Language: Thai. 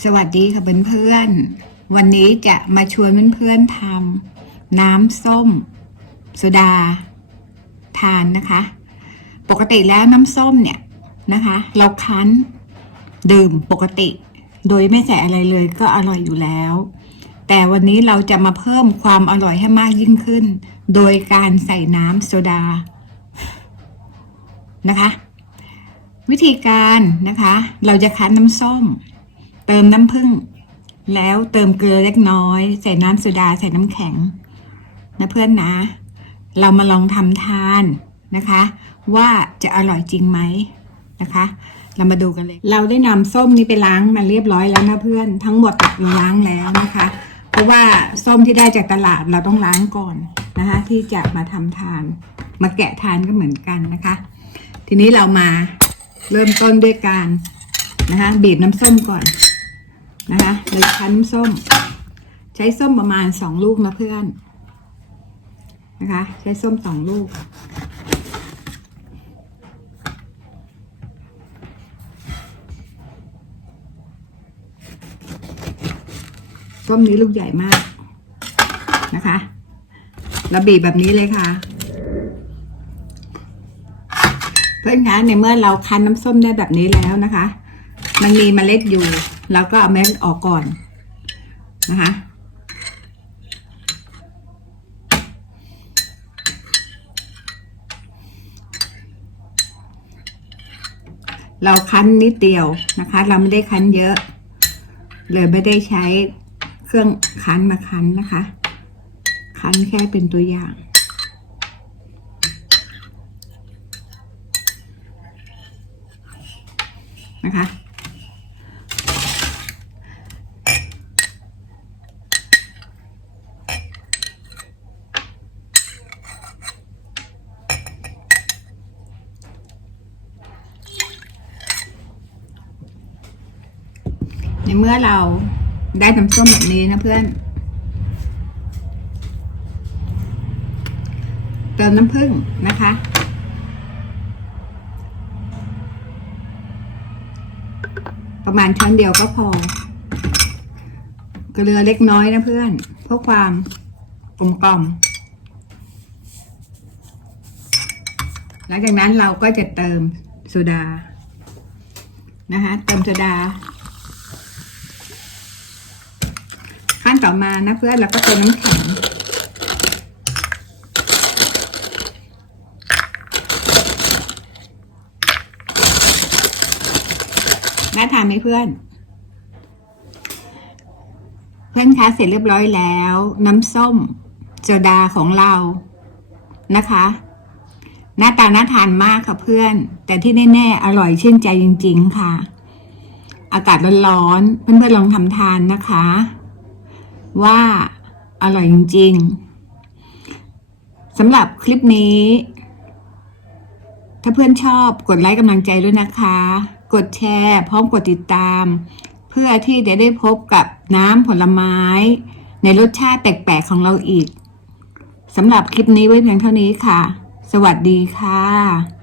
สวัสดีค่ะเพื่อนๆ วันนี้จะมาชวนเพื่อนๆทำน้ำส้มโซดา ทานนะคะ ปกติแล้วน้ำส้มเนี่ยนะคะ เราคั้นดื่มปกติ โดยไม่ใส่อะไรเลยก็อร่อยอยู่แล้ว แต่วันนี้เราจะมาเพิ่มความอร่อยให้มากยิ่งขึ้น โดยการใส่น้ำโซดานะคะ วิธีการนะคะ เราจะคั้นน้ำส้ม ติมน้ำผึ้งแล้วเติมเกลือเล็กน้อย ใส่น้ำโซดาใส่น้ำแข็ง นะเพื่อนนะ เรามาลองทำทานนะคะ ว่าจะอร่อยจริงไหมนะคะ เรามาดูกันเลย เราได้นำส้มนี้ไปล้างมาเรียบร้อยแล้วนะเพื่อนทั้งหมดล้างแล้วนะคะ เพราะว่าส้มที่ได้จากตลาดเราต้องล้างก่อนนะคะ ที่จะมาทำทาน มาแกะทานก็เหมือนกันนะคะ ทีนี้เรามาเริ่มต้นด้วยการนะคะบีบน้ำส้มก่อน นะคะเลยคั้นส้ม ใช้ส้มประมาณสองลูกนะเพื่อนนะคะ ใช้ส้มสองลูก ส้มนี้ลูกใหญ่มากนะคะเราบีบแบบนี้เลยค่ะ เพื่อนคะในเมื่อเราคั้นน้ำส้มได้แบบนี้แล้วนะคะ มันมีเมล็ดอยู่ เราก็เอาเมล็ดออกก่อนนะคะเราคั้นนิดเดียวนะคะ เราไม่ได้คั้นเยอะ เลยไม่ได้ใช้เครื่องคั้นมาคั้นนะคะ คั้นแค่เป็นตัวอย่าง นะคะ เมื่อเราได้น้ำส้มแบบนี้นะเพื่อน เติมน้ำผึ้งนะคะ ประมาณช้อนเดียวก็พอ เกลือเล็กน้อยนะเพื่อน เพื่อความกลมกล่อมหลังจากนั้นเราก็จะเติมโซดานะคะเติมโซดา ขั้นต่อมานะเพื่อนเราก็เติมน้ำแข็งน่าทานไหมเพื่อน เพื่อนคะเสร็จเรียบร้อยแล้ว น้ำส้มโซดาของเรานะคะ หน้าตาน่าทานมากค่ะเพื่อน แต่ที่แน่ๆอร่อยชื่นใจจริง ๆ ค่ะ อากาศร้อนๆเพื่อนๆลองทำทานนะคะ ว่าอร่อยจริงๆสำหรับคลิปนี้ ถ้าเพื่อนชอบกดไลค์กำลังใจด้วยนะคะ กดแชร์พร้อมกดติดตาม เพื่อที่จะได้พบกับน้ำผลไม้ ในรสชาติแปลกๆของเราอีกสำหรับคลิปนี้ไว้เพียงเท่านี้ค่ะ สวัสดีค่ะ